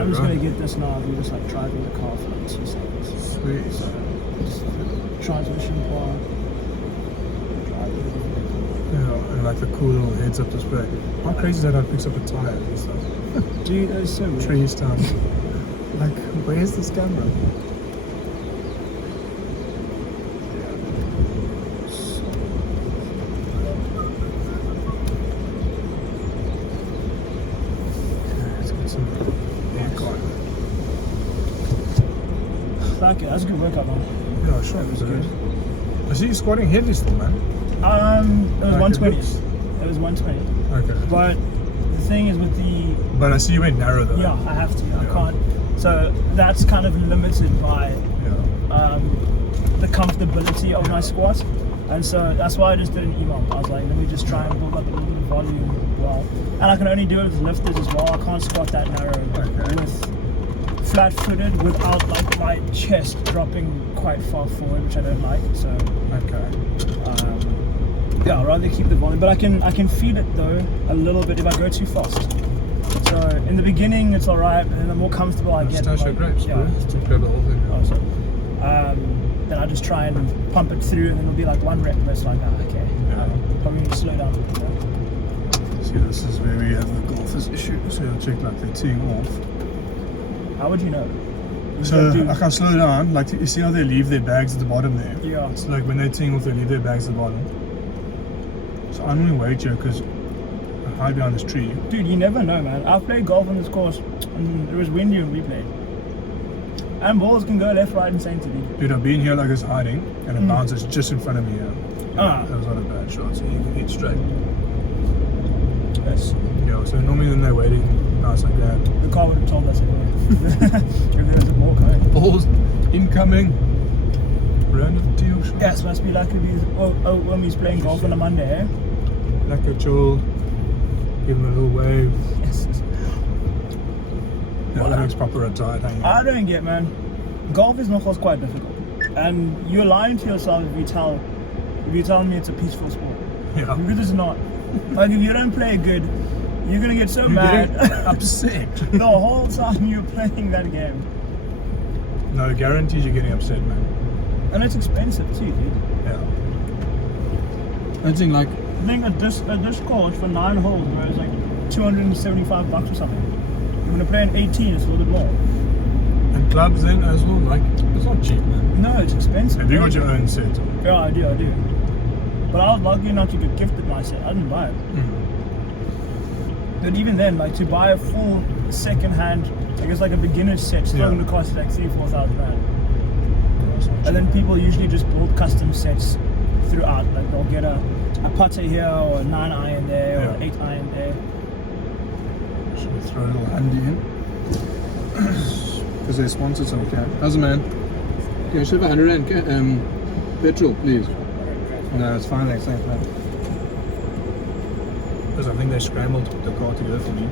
I'm just gonna get this now. I'm just like driving the car for like 2 seconds. Sweet. So, just transmission part. Driving. Yeah, and like the cool little heads-up display. How crazy is that? How it picks up a tire and stuff. Dude, that is so weird. Trees down. Like, where's this camera? Thank you. That's a good workout, man. Yeah, sure. That was good. I see you squatting heavy still, man. It was Like 120. it It was 120. Okay. But the thing is with the But I see you went narrow though. yeah, I have to. I can't. So that's kind of limited by Yeah. the comfortability of my squat, and so that's why I just did an email. I was like, let me just try and build up a little bit of volume. Well, and I can only do it with lifters as well. I can't squat that narrow Okay. with flat-footed without like my chest dropping quite far forward, which I don't like. So Okay. yeah, I'd rather keep the volume, but I can feel it though a little bit if I go too fast. So in the beginning it's alright, and then the more comfortable I get, Pistachio grapes, yeah, bro. Grab the whole thing. awesome. Then I just try and pump it through, and then it'll be like 1 rep, and it's like, okay, Yeah. probably need to slow down a bit more. See, this is where we have the golfers issue. So I'll check like they're teeing off. How would you know? So I can slow down. Like you see how they leave their bags at the bottom there. Yeah. So like when they're teeing off, they leave their bags at the bottom. So I'm gonna wait here because I hide behind this tree. Dude, you never know, man. I've played golf on this course, and it was windy when we played. And balls can go left, right, and centre, dude. Dude, I've been here like it's hiding, and it bounces just in front of me here. Ah. That was not a bad shot, so you can hit straight. Yes. Yeah, so normally when they're waiting, nice like that. The car would have told us anyway. If there was a ball coming. Balls incoming. Random deal shot. Yes, must be like when he's playing golf on a Monday, eh? Like a chill. Give him a little wave. Yes. Yeah, that looks proper retired hanging. I don't get, man. Golf is not quite difficult, and you're lying to yourself if you tell me it's a peaceful sport. Yeah. Because it's not. Like if you don't play good, you're gonna get so You're mad getting upset. the whole time you're playing that game, No, guaranteed you're getting upset, man. and it's expensive too, dude. Yeah. I think like I think a disc course for 9 holes, bro, is like $275 or something. You're gonna play an 18, it's a little bit more. and clubs then as well, like it's not cheap, man. No, it's expensive. Have you bro. got your own set? Yeah, I do. But I was lucky enough to get gifted my set. I didn't buy it. But even then, like to buy a full second-hand, I guess like a beginner's set, still going to cost like 3,000-4,000 rand. And then people usually just build custom sets throughout. Like they'll get a putter here, or a 9-iron there, or an 8-iron there. Should we throw a little handy in? Because they sponsored some cat. How's it, man? Can I shove 100 rand petrol, please? No, it's fine, thanks, man. Because I think they scrambled the car together for me.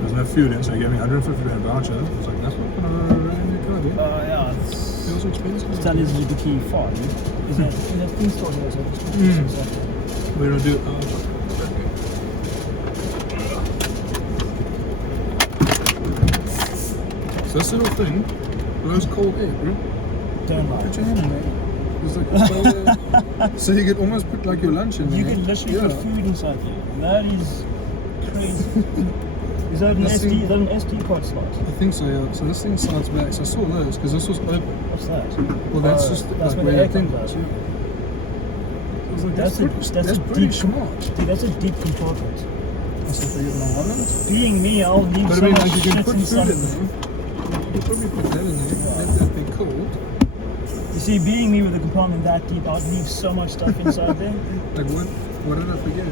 There's no fuel in, so they gave me 150 rand voucher. I was like, that's not gonna run in your car, dude. Yeah, it's Feels expensive. that is the key far, dude. Is that thing store here? So We're gonna do. So this little thing blows cold air, bro. don't lie. Put your hand in there. There's like cold air. So you could almost put like your lunch in there. You can literally put food inside here. That is crazy. Is that an This SD? thing- Is that an SD card slot? I think so, yeah. So this thing slides back. So I saw those because this was open. What's that? Well, that's just that's like where the where air that thing comes out. goes. I was like, That's that's a pretty deep smart. Dude, that's a deep compartment. That's what they're getting on Holland. Being me, I'll leave But I so mean, much like you can shit put food inside. in there. You could probably put that in there. Let that be cold. You see, being me with a compartment that deep, I'd leave so much stuff inside there. Like what did I forget?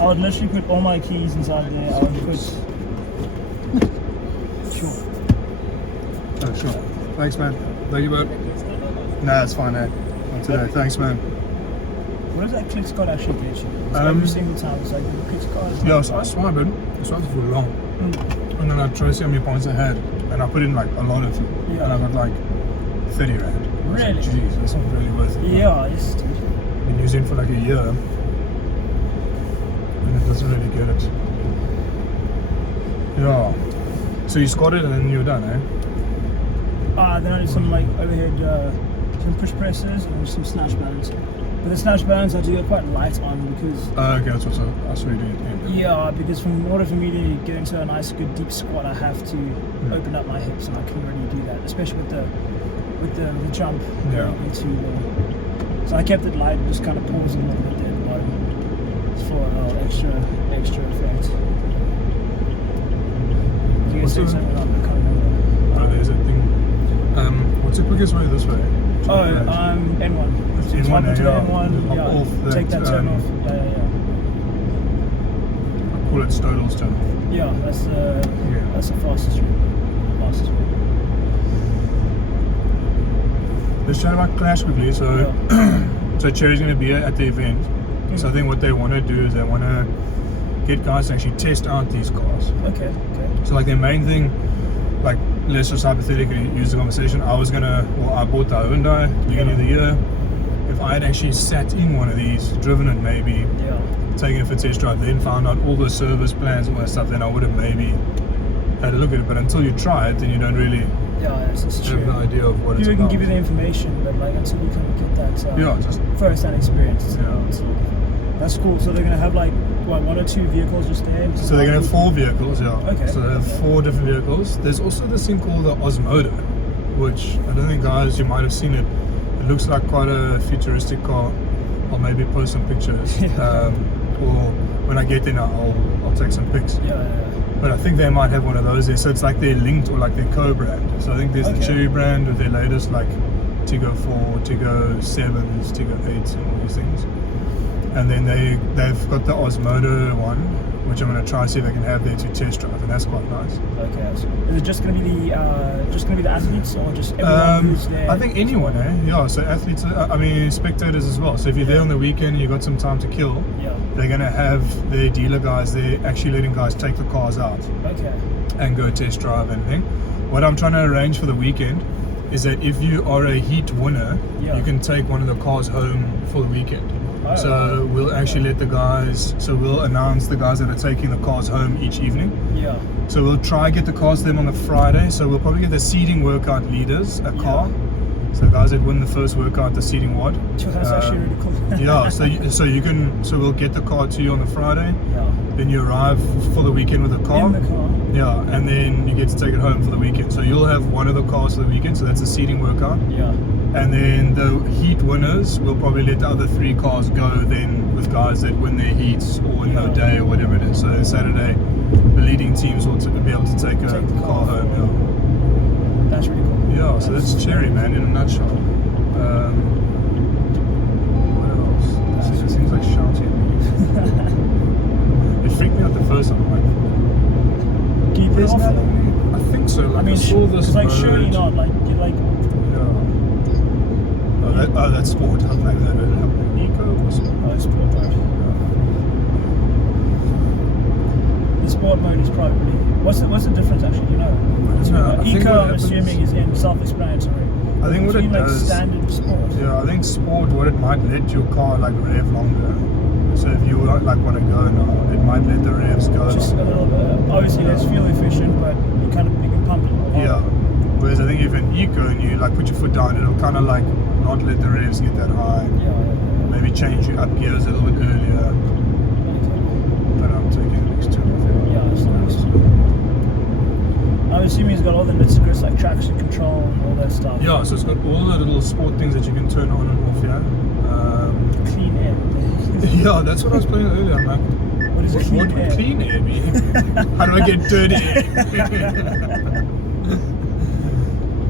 I would literally put all my keys inside there. I would put... Sure. Oh, sure. Thanks, man. Thank you, bud. Nah, it's fine, eh? Not today. Thanks, man. What does that click Scott actually get you? It's every single time. It's like the click Scott. Yeah, so I swiped it. I swiped it for long. And then I tried to see how many points I had. And I put in like a lot of them. Yeah. And I got like 30 rand. I was Really? Like, jeez, that's not really worth it. Yeah, it's... Been using it for like a year. And it doesn't really get it. Yeah. So you squatted and then you were done, eh? Then I did some like overhead, some push presses and some snatch balancing. But the snatch balance I had to go quite light on because Okay, that's what I saw you doing at the end. yeah, because in order for me to get into a nice good deep squat, I have to open up my hips, and I couldn't really do that, especially with the jump. Yeah. So I kept it light, just kind of pausing a little bit there at the bottom for extra effect. You guys say something on the comment? Oh, there's that thing. What's the quickest way this way? Oh, N1. So N1, hop into the yeah. N1, Hop yeah, off that, take that turn off. Yeah. I call it Stodle's turn off. Yeah, that's the fastest route. Let's chat about Clash quickly. So, so Chery's going to be at the event. So I think what they want to do is they want to get guys to actually test out these cars. Okay. So like their main thing, like let's just hypothetically use the conversation. I bought the Hyundai at the beginning of the year. If I had actually sat in one of these, driven it maybe, taken it for test drive, then found out all the service plans and all that stuff, then I would have maybe had a look at it. But until you try it, then you don't really it's have true. the idea of what it's People about. can give you the information, but like until you kind of get that just first-hand experience, that's cool. So they're gonna have like one or two vehicles just there. So they're going to have 4 vehicles, Okay. So they have 4 different vehicles. There's also this thing called the Osmodo, which I don't think, guys, you might have seen it. It looks like quite a futuristic car. I'll maybe post some pictures. Or when I get in, I'll take some pics. Yeah. But I think they might have one of those there. So it's like their linked or like their co-brand. So I think there's the Chery brand with their latest like Tiggo 4, Tiggo 7s, Tiggo 8s and all these things. And then they've got the Osmodo one, which I'm going to try and see if I can have there to test drive, and that's quite nice. Okay. So is it just going to be the athletes, or just everyone who's there? I think anyone, eh? Yeah. So athletes, spectators as well. So if you're there on the weekend and you've got some time to kill, they're going to have their dealer guys there actually letting guys take the cars out. Okay. And go test drive and thing. What I'm trying to arrange for the weekend is that if you are a heat winner, you can take one of the cars home for the weekend. So we'll actually let the guys, we'll announce the guys that are taking the cars home each evening. Yeah. So we'll try and get the cars to them on the Friday. So we'll probably get the seeding workout leaders a car. So guys that win the first workout, the seeding wad. That's actually really cool. So we'll get the car to you on the Friday. Yeah. Then you arrive for the weekend with the car. In the car. Yeah, and then you get to take it home for the weekend. So you'll have one of the cars for the weekend. So that's a seeding workout. Yeah. And then the heat winners, we'll probably let the other 3 cars go then with guys that win their heats or in the day or whatever it is. So then Saturday, the leading teams will be able to take a car home. Yeah. That's really cool. Yeah, so that's Chery, man, in a nutshell. What else? It seems like shouting. It freaked me out the first time. Like, can you put it off? I think so. Like, I saw this. It's like surely not. Like you like. That's sport. Maybe that eco or something. Oh, sport mode. The sport mode is probably. What's the difference actually? Do you know? Eco, I'm assuming, is in self-explanatory. I think what it does. Standard sport. Yeah, I think sport. What it might let your car like rev longer. So if you like want to go now, it might let the revs go. Just a little bit. Obviously, less fuel efficient, but you can pump it. Yeah. Whereas I think if in eco and you like put your foot down, it'll kind of like not let the revs get that high. Maybe change you up gears a little bit earlier. But I'm taking the next turn. Yeah, that's nice. I'm assuming it's got all the nitty-gritty like traction control and all that stuff. Yeah, so it's got all the little sport things that you can turn on and off. Yeah. Clean air. Yeah, that's what I was playing earlier. I'm like, what is what would clean air be? How do I get dirty air?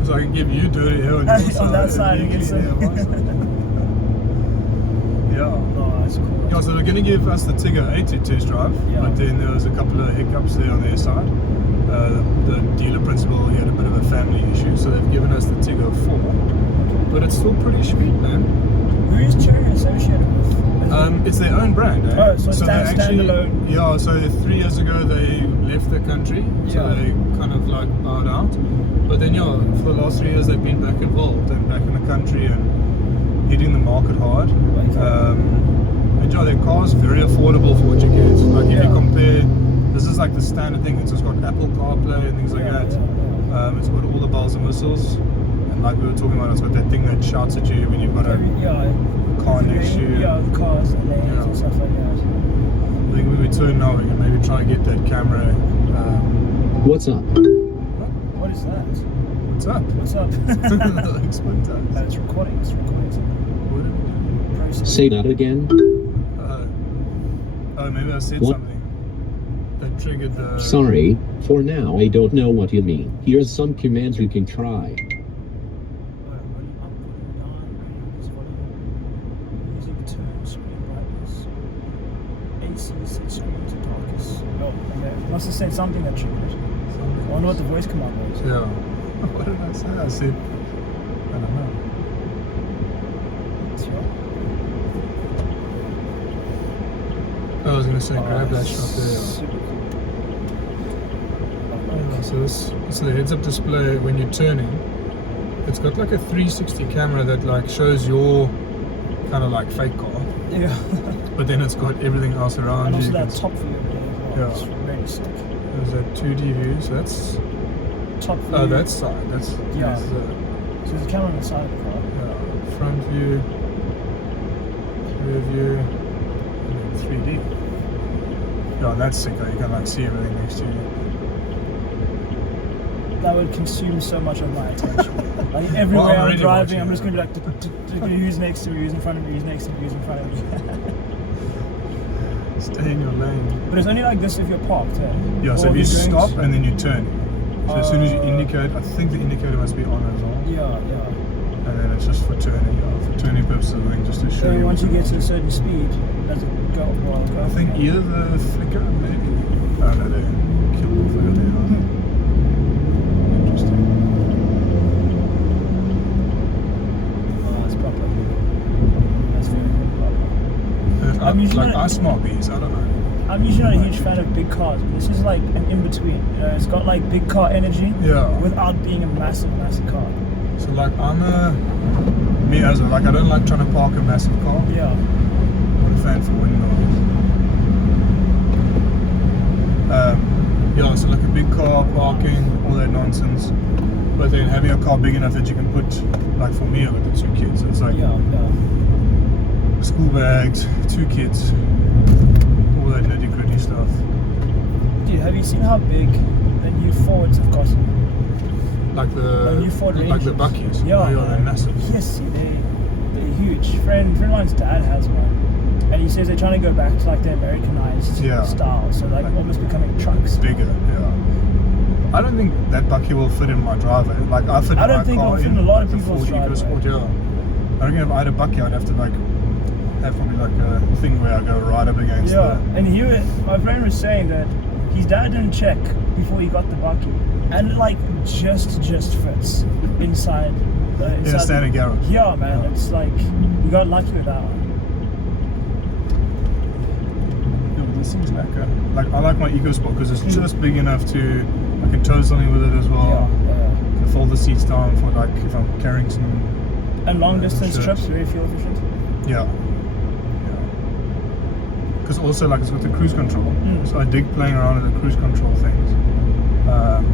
So I can give you dirty air on your side. On that side, you can say. Yeah. Oh, that's cool. Yeah, so they're going to give us the Tiggo 8 to test drive, but then there was a couple of hiccups there on their side. The dealer principal, he had a bit of a family issue, so they've given us the Tiggo 4. But it's still pretty sweet, man. Who is Chery associated with? It's their own brand, eh? Oh, so standalone. Yeah, so 3 years ago they left the country, so they kind of like bowed out. But then, for the last 3 years they've been back involved and back in the country and hitting the market hard. And their car's very affordable for what you get. Like if you compare This is like the standard thing. It's just got Apple CarPlay and things like that. It's got all the bells and whistles. And like we were talking about, it's got that thing that shouts at you when you've got a car next to you. Yeah, the cars and lanes and stuff like that. I think when we turn now, we can maybe try and get that camera. What's up? What is that? What's up? What's up? It's recording. It's recording something. What are we doing? Process. Say that again. Oh, maybe I said What? something that triggered the. Sorry, for now I don't know what you mean. Here's some commands you can try. Music turn, screen brightness. AC set screen to darkest. Oh, okay. Must have said something that triggered. I wonder what the voice command was. Yeah. What did I say? I said. I don't know. Sure. I was gonna say grab that shot there. Super cool. Yeah, so this is the heads-up display when you're turning. It's got like a 360 camera that like shows your kind of like fake car, Yeah. but then it's got everything else around And you. also You that can- top view over there as well. Yeah. It's really sick. There's that 2D view, so that's. Top view. Oh, that's side. That's Yeah. that's, So there's a camera on the side of the car. front view, rear view, and then 3D. Yeah, that's sick. You can like see everything next to you. That would consume so much of my attention. Like everywhere Well, I'm I'm already driving, watching I'm just it. gonna be like, who's next to me, who's in front of me, who's next to me, who's in front of me. Stay in your lane. But it's only like this if you're parked, eh? Yeah, so Or if you you're going stop and then you turn. So as soon as you indicate, I think the indicator must be on as well. Yeah. And then it's just for turning, for turning purposes, I think, just to show So you. once you get to a certain speed, does it go? Well, go I think either the flicker, maybe. Oh no, they killed the flicker there. Interesting. Oh, that's proper. That's very, very proper. I'm usually Like not- I smart bees, I don't know. I'm usually not a huge fan of big cars, but this is like an in-between. You know, it's got like big car energy Yeah. without being a massive, massive car. So like me as I don't like trying to park a massive car. Yeah. I'm a fan for windmills. Yeah, so like a big car, parking, all that nonsense. But then having a car big enough that you can put, like for me, with the 2 kids, it's like Yeah. school bags, 2 kids, all that nitty gritty stuff. Dude, have you seen how big the new Fords have gotten? Like the new Ford like the Rangers. Buckies. Yeah, they're massive. Yes, they're huge. Friend of mine's dad has one, and he says they're trying to go back to like the Americanized style, so like almost becoming trucks. Bigger, yeah. I don't think that Bucky will fit in my driveway. Like I fit I don't my think car it'll fit in a lot of people's Ford EcoSport, driveway. yeah. I reckon if I had a Bucky, I'd have to like have probably like a thing where I go right up against Yeah, and my friend was saying that his dad didn't check before he got the Bucky, and it like just fits inside in a standard garage. Yeah, man, it's like you got lucky with that one. Yeah, but this seems like I like my EcoSport because it's just big enough to I can tow something with it as well. Yeah. Can fold the seats down for like if I'm carrying some. And long distance Sure. trips, very fuel efficient. Yeah. Because also like it's got the cruise control, so I dig playing around with the cruise control things.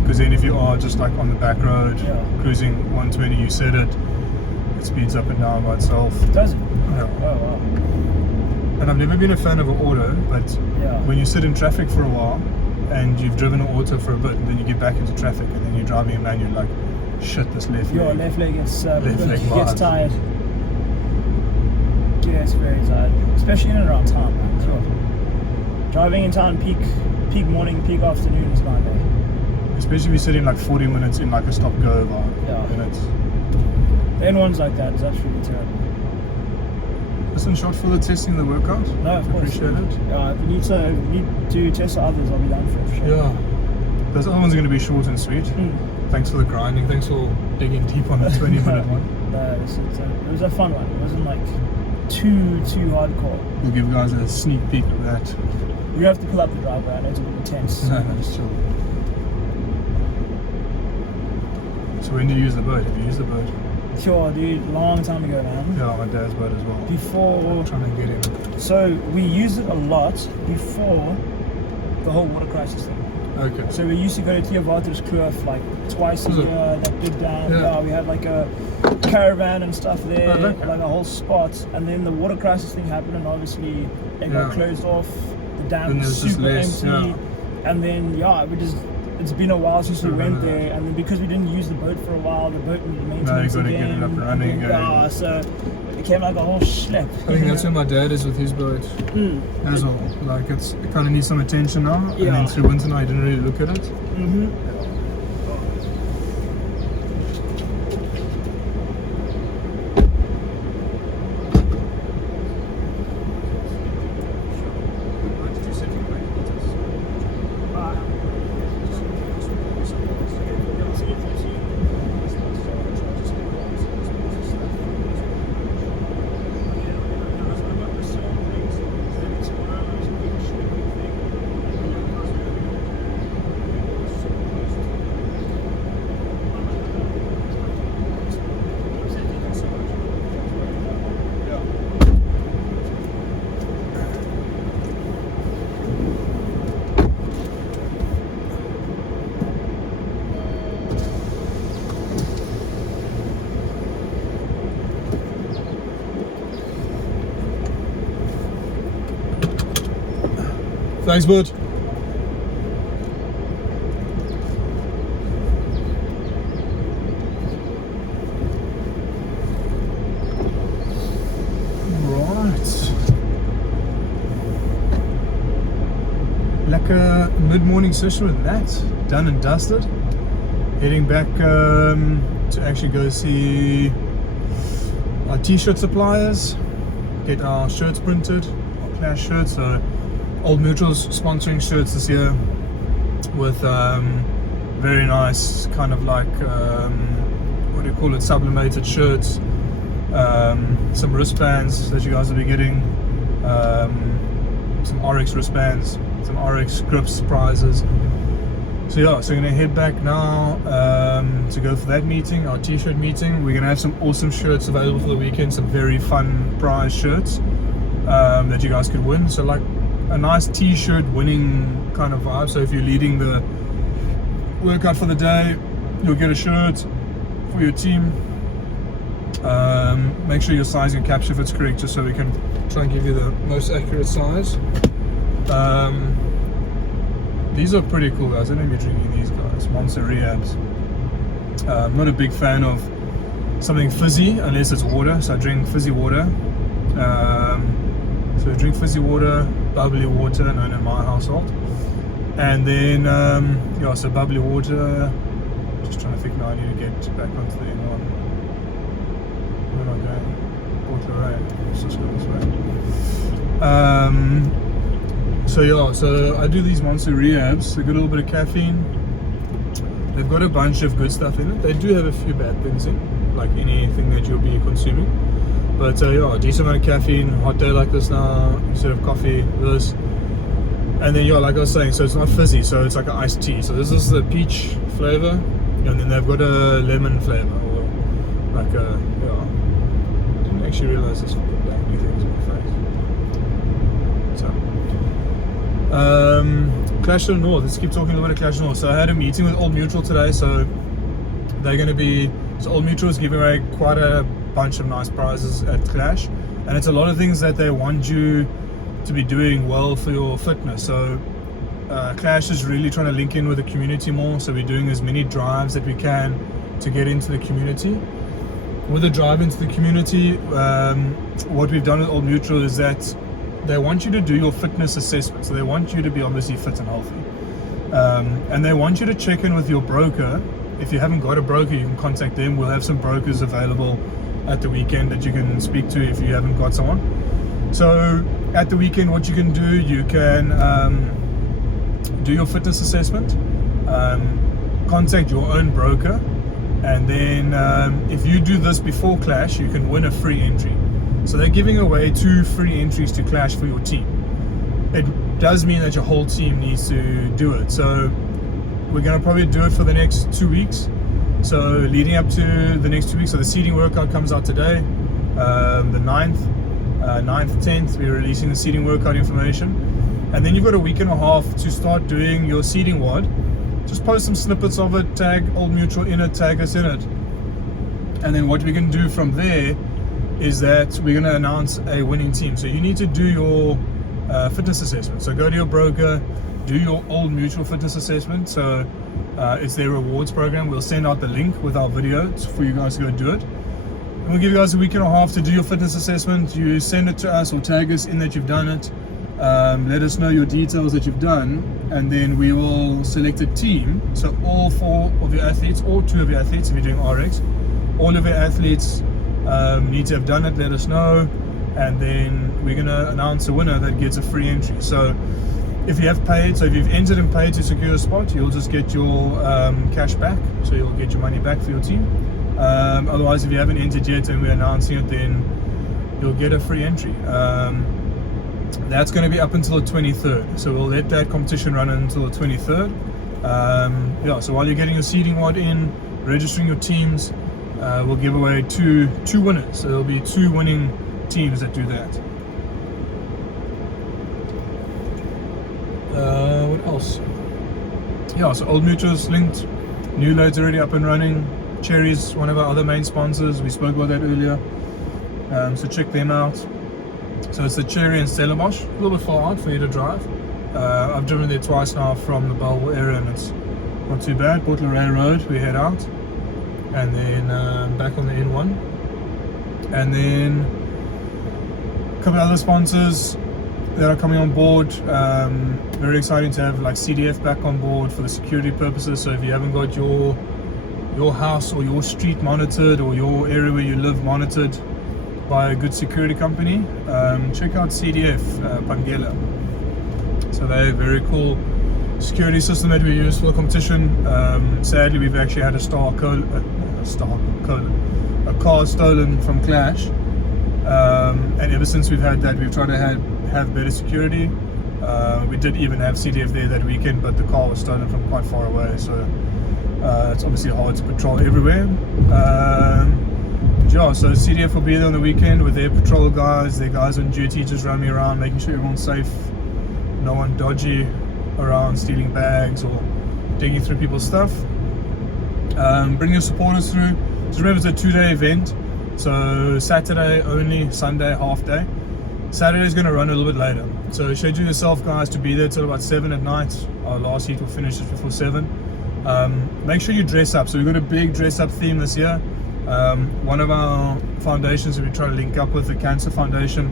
Because then if you are just like on the back road cruising 120, you set it speeds up and down by itself. Does it? Yeah. Oh wow. And I've never been a fan of an auto, but when you sit in traffic for a while and you've driven an auto for a bit, and then you get back into traffic and then you're driving a manual, like shit, this left Your leg. left leg gets leg gets vibes. tired. Yeah, it's very tired, especially in and around town, man. Sure. Driving in town peak morning, peak afternoon is my day. Especially if you're sitting like 40 minutes in like a stop-go bar. Yeah. Minutes. N1's like that is absolutely terrible. Listen, shot for the testing the workout. No, of course. Appreciate it. Yeah, if you need to test the others, I'll be down for it for sure. Yeah. Those other ones are going to be short and sweet. Thanks for the grinding. Thanks for digging deep on the 20-minute one. No, it was a fun one. It wasn't like too hardcore. We'll give guys a sneak peek of that. You have to pull up the driveway. I know it's a bit intense. No, just chill. So when do you use the boat? Have you used the boat? Sure, dude. Long time ago, man. Yeah, my dad's boat as well. Before. I'm trying to get in. So we used it a lot before the whole water crisis thing. Okay. So we used to go to Theawaterskloof like twice a Was it? year, that big dam. Yeah. Yeah, we had like a caravan and stuff there, Oh, okay. like a whole spot. And then the water crisis thing happened, and obviously it got Yeah. closed off. The dam Then was there's just super less, empty. yeah. And then it's been a while since we went remember there, and then because we didn't use the boat for a while, the boat needed maintenance gotta again. get it up and running and then, again. yeah, so it became like a whole schlep. I think that's where my dad is with his boat as well. Like it kind of needs some attention now. And Yeah. then through winter now, I didn't really look at it. Mm-hmm. Thanks, bud. Right. Lekker mid-morning session with that. Done and dusted. Heading back to actually go see our t-shirt suppliers. Get our shirts printed, our Clash shirts. So Old Mutual's sponsoring shirts this year with very nice kind of like what do you call it, sublimated shirts, some wristbands that you guys will be getting, some RX wristbands, some RX grips prizes. So yeah, so we're gonna head back now to go for that meeting, our t-shirt meeting. We're gonna have some awesome shirts available for the weekend, some very fun prize shirts that you guys could win. So like a nice t-shirt winning kind of vibe. So if you're leading the workout for the day, you'll get a shirt for your team. Make sure your sizing and capture fit's correct, just so we can try and give you the most accurate size. These are pretty cool, guys. I don't be drinking these guys, Monster Rehabs. I'm not a big fan of something fizzy unless it's water, so I drink fizzy water. So we drink fizzy water, bubbly water, known in my household. And then, yeah, so bubbly water. Just trying to think now, I need to get back onto the M1. Where am I going? Water, right? Let's just go this way. So yeah, so I do these Monster Rehabs. They got a little bit of caffeine. They've got a bunch of good stuff in it. They do have a few bad things in, like anything that you'll be consuming. But yeah, a decent amount of caffeine, hot day like this now, instead of coffee, this. And then yeah, like I was saying, so it's not fizzy, so it's like an iced tea. So this is the peach flavor, and then they've got a lemon flavor, or like a, yeah. Didn't actually realize this black new things in my face. So, Clash of the North, let's keep talking a little bit of Clash of the North. So I had a meeting with Old Mutual today, so they're going to be, so Old Mutual is giving away quite a bunch of nice prizes at Clash, and it's a lot of things that they want you to be doing well for your fitness. So Clash is really trying to link in with the community more, so we're doing as many drives that we can to get into the community. With the drive into the community, what we've done with Old Mutual is that they want you to do your fitness assessment. So they want you to be obviously fit and healthy, and they want you to check in with your broker. If you haven't got a broker, you can contact them. We'll have some brokers available at the weekend that you can speak to if you haven't got someone. So at the weekend, what you can do, you can do your fitness assessment, contact your own broker, and then if you do this before Clash, you can win a free entry. So they're giving away 2 free entries to Clash for your team. It does mean that your whole team needs to do it. So we're going to probably do it for the next 2 weeks. So leading up to the next 2 weeks, so the seeding workout comes out today, the 9th, 10th, we're releasing the seeding workout information. And then you've got a week and a half to start doing your seeding WOD. Just post some snippets of it, tag Old Mutual in it, tag us in it. And then what we can do from there is that we're going to announce a winning team. So you need to do your fitness assessment. So go to your broker, do your Old Mutual fitness assessment. So it's their rewards program. We'll send out the link with our video for you guys to go do it. And we'll give you guys a week and a half to do your fitness assessment. You send it to us or tag us in that you've done it. Let us know your details that you've done, and then we will select a team. So all 4 of your athletes, or 2 of your athletes if you're doing RX, all of your athletes need to have done it. Let us know, and then we're going to announce a winner that gets a free entry. So if you have paid, so if you've entered and paid to secure a spot, you'll just get your cash back, so you'll get your money back for your team. Otherwise, if you haven't entered yet and we're announcing it, then you'll get a free entry. That's going to be up until the 23rd, so we'll let that competition run until the 23rd. Yeah, so while you're getting your seeding WOD in, registering your teams, we'll give away two winners. So there'll be 2 winning teams that do that. What else? Yeah, so Old Mutual's linked, New Load's already up and running. Chery's one of our other main sponsors, we spoke about that earlier, so check them out. So it's the Chery and Stellenbosch, a little bit far out for you to drive. I've driven there twice now from the Belleville area, and it's not too bad. Port Lorraine Road, we head out, and then back on the N1. And then a couple of other sponsors that are coming on board. Very exciting to have like CDF back on board for the security purposes. So if you haven't got your house or your street monitored, or your area where you live monitored by a good security company, check out CDF Pangela. So they're a very cool security system that we use for the competition. Sadly, we've actually had a car stolen from Clash, and ever since we've had that, we've tried to have better security. We did even have CDF there that weekend, but the car was stolen from quite far away, so it's obviously hard to patrol everywhere. Yeah, so CDF will be there on the weekend with their patrol guys, their guys on duty, just running around, making sure everyone's safe, no one dodgy around stealing bags or digging through people's stuff. Bring your supporters through. Just remember, it's a 2-day event, so Saturday only, Sunday half day. Saturday is going to run a little bit later, so schedule yourself, guys, to be there till about 7 at night. Our last heat will finish just before 7. Make sure you dress up. So we've got a big dress up theme this year. One of our foundations that we try to link up with, the Cancer Foundation,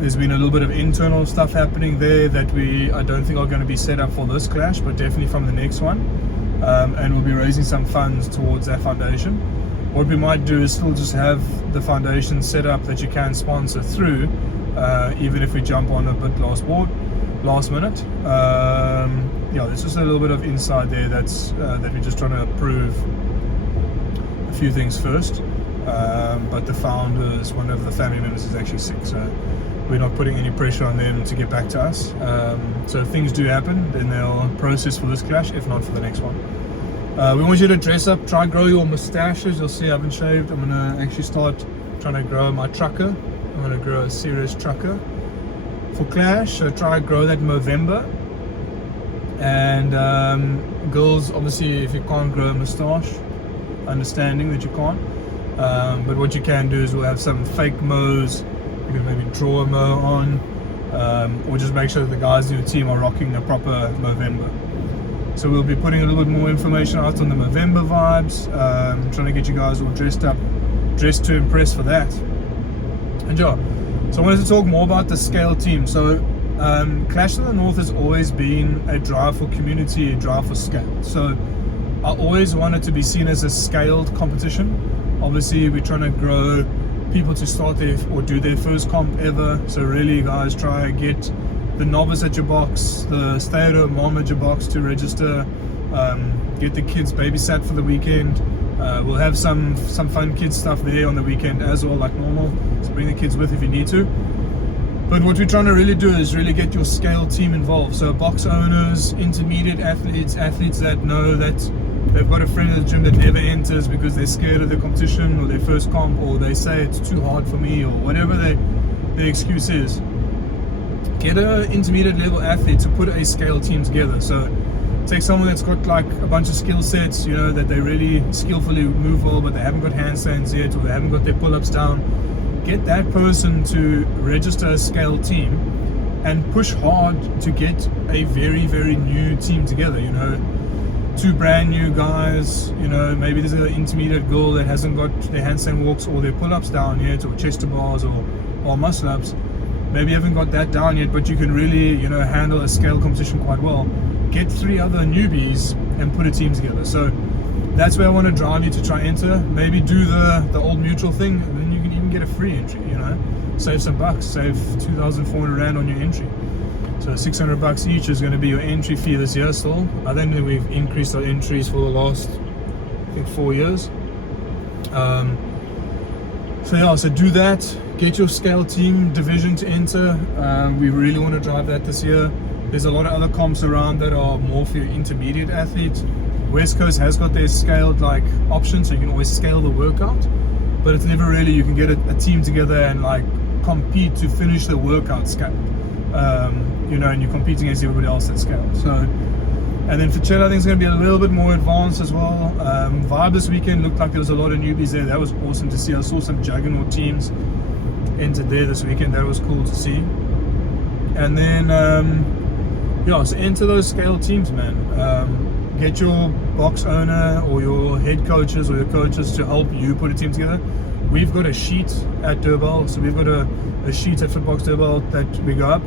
there's been a little bit of internal stuff happening there that I don't think are going to be set up for this clash, but definitely from the next one. And we'll be raising some funds towards that foundation. What we might do is still just have the foundation set up that you can sponsor through, even if we jump on a bit last minute. Yeah, there's just a little bit of inside there that we're just trying to approve a few things first. But the founders, one of the family members, is actually sick, so we're not putting any pressure on them to get back to us. So if things do happen, then they'll process for this clash, if not for the next one. We want you to dress up, try and grow your mustaches. You'll see I haven't shaved. I'm going to actually start trying to grow my trucker. I'm going to grow a serious trucker for clash, so try and grow that in November. And girls, obviously, if you can't grow a mustache, understanding that you can't, but what you can do is we'll have some fake mows. You can maybe draw a mow on, or just make sure that the guys in your team are rocking a proper Movember. So we'll be putting a little bit more information out on the Movember vibes, trying to get you guys all dressed to impress for that. And yeah, so I wanted to talk more about the scale team. So Clash in the North has always been a drive for community, a drive for scale. So I always wanted to be seen as a scaled competition. Obviously, we're trying to grow people to start their or do their first comp ever. So really, guys, try and get the novice at your box, the stay-at-home mom at your box to register. Get the kids babysat for the weekend. We'll have some fun kids stuff there on the weekend as well, like normal. So bring the kids with if you need to. But what we're trying to really do is really get your scale team involved. So box owners, intermediate athletes that know that they've got a friend at the gym that never enters because they're scared of the competition or their first comp, or they say it's too hard for me, or whatever their excuse is. get an intermediate level athlete to put a scale team together. So take someone that's got like a bunch of skill sets, you know, that they really skillfully move well, but they haven't got handstands yet, or they haven't got their pull-ups down. Get that person to register a scale team and push hard to get a very, very new team together, you know. 2 brand new guys, you know, maybe there's an intermediate girl that hasn't got their handstand walks or their pull-ups down yet, or chest to bars or muscle-ups. Maybe you haven't got that down yet, but you can really, you know, handle a scale competition quite well. Get 3 other newbies and put a team together. So that's where I want to drive you to try enter. Maybe do the old mutual thing, and then you can even get a free entry, you know. Save some bucks, save 2,400 Rand on your entry. So 600 bucks each is going to be your entry fee this year still. I think that we've increased our entries for the last, I think, 4 years. So yeah, so do that. Get your scale team division to enter. We really want to drive that this year. There's a lot of other comps around that are more for your intermediate athletes. West Coast has got their scaled like option, so you can always scale the workout. But it's never really, you can get a team together and like compete to finish the workout scale. You know, and you're competing against everybody else at scale. So, and then for Chery, I think it's going to be a little bit more advanced as well. Vibe this weekend looked like there was a lot of newbies there. That was awesome to see. I saw some juggernaut teams entered there this weekend. That was cool to see. And then, yeah, so enter those scale teams, man. Get your box owner or your head coaches or your coaches to help you put a team together. We've got a sheet at Durbell, so we've got a sheet at Fitbox Durbell that we go up.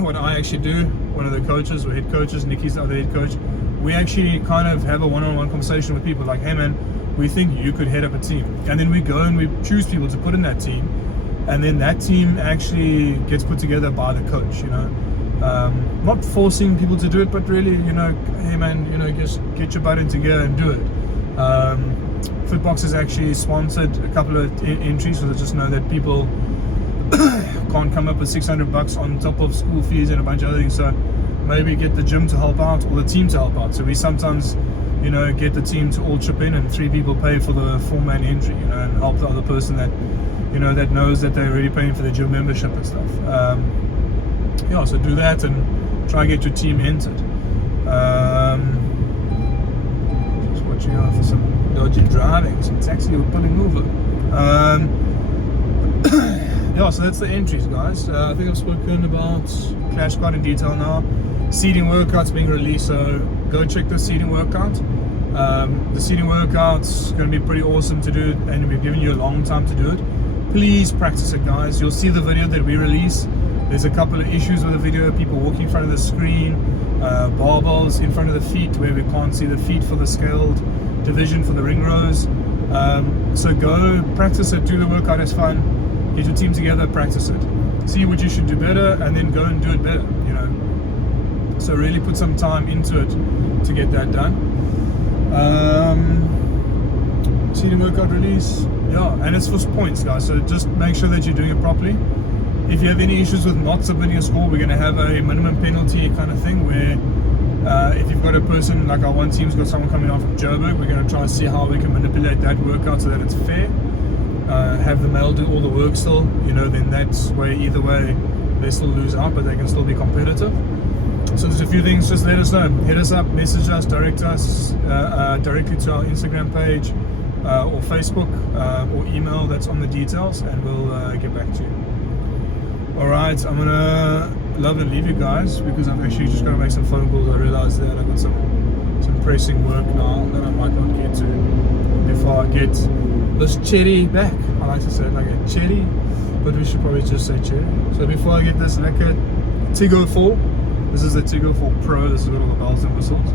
What I actually do, one of the coaches or head coaches, Nikki's the other head coach, we actually kind of have a one-on-one conversation with people like, hey man, we think you could head up a team. And then we go and we choose people to put in that team. And then that team actually gets put together by the coach, you know. Not forcing people to do it, but really, you know, hey man, you know, just get your butt into gear and do it. Fitbox has actually sponsored a couple of entries, so they just know that people can't come up with 600 bucks on top of school fees and a bunch of other things. So maybe get the gym to help out or the team to help out. So we sometimes, you know, get the team to all chip in and 3 people pay for the 4-man entry, you know, and help the other person that, you know, that knows that they're already paying for the gym membership and stuff. Yeah, so do that and try and get your team entered. Just watching out for some dodgy driving, some taxi or pulling over. Yeah, so that's the entries, guys. I think I've spoken about Clash quite in detail now. Seeding workouts being released, so go check the seeding workout. The seeding workout's going to be pretty awesome to do, and we've given you a long time to do it. Please practice it, guys. You'll see the video that we release. There's a couple of issues with the video, people walking in front of the screen, barbells in front of the feet where we can't see the feet for the scaled division for the ring rows. So go practice it, do the workout, it's fun. Get your team together, practice it. See what you should do better and then go and do it better, you know. So really put some time into it to get that done. Seeding workout release, yeah, and it's for points, guys, so just make sure that you're doing it properly. If you have any issues with not submitting a score, we're going to have a minimum penalty kind of thing where if you've got a person, like our one team's got someone coming on from Joburg, we're going to try and see how we can manipulate that workout so that it's fair. Have the male do all the work still, you know, then that's where either way they still lose out, but they can still be competitive. So there's a few things, just let us know. Hit us up, message us, direct us directly to our Instagram page or Facebook or email that's on the details, and we'll get back to you. Alright, I'm gonna love and leave you guys because I'm actually just gonna make some phone calls. I realized that I've got some pressing work now that I might not get to before I get this Chery back. I like to say it like a Chery, but we should probably just say Chery. So before I get this lekker Tiggo 4, this is the Tiggo 4 Pro, this has got all the bells and whistles.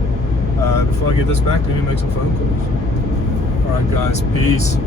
Before I get this back, let me make some phone calls. Alright guys, peace.